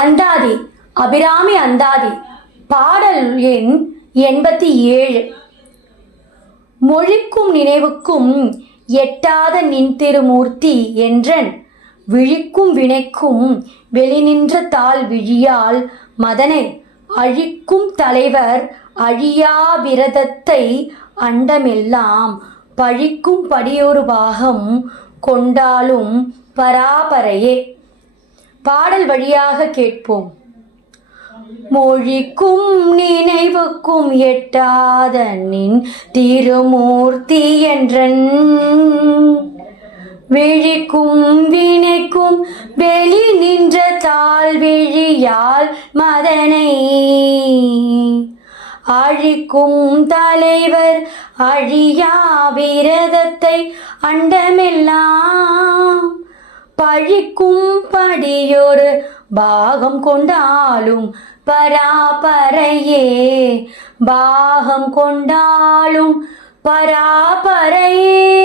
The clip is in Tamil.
அந்தாதி அபிராமி அந்தாதி பாடல் எண் 87. மொழிக்கும் நினைவுக்கும் எட்டாத நின் திருமூர்த்தி என்றன் விழிக்கும் வினைக்கும் வெளிநின்ற தாழ் விழியால் மதனை அழிக்கும் தலைவர் அழியா விரதத்தை அண்டமெல்லாம் பழிக்கும் படியொரு பாகம் கொண்டாலும் பராபரையே. பாடல் வழியாக கேட்போம். மொழிக்கும் நினைவுக்கும் எட்டாத நின் திருமூர்த்தி என்றன் விழிக்கும் வினைக்கும் வெளி நின்ற தாழ்விழியால் மதனை அழிக்கும் தலைவர் அழியா விரதத்தை அண்டமெல்லாம் பழிக்கும் படியொரு பாகம் கொண்டாலும் பராபரையே. பாகம் கொண்டாலும் பராபரையே.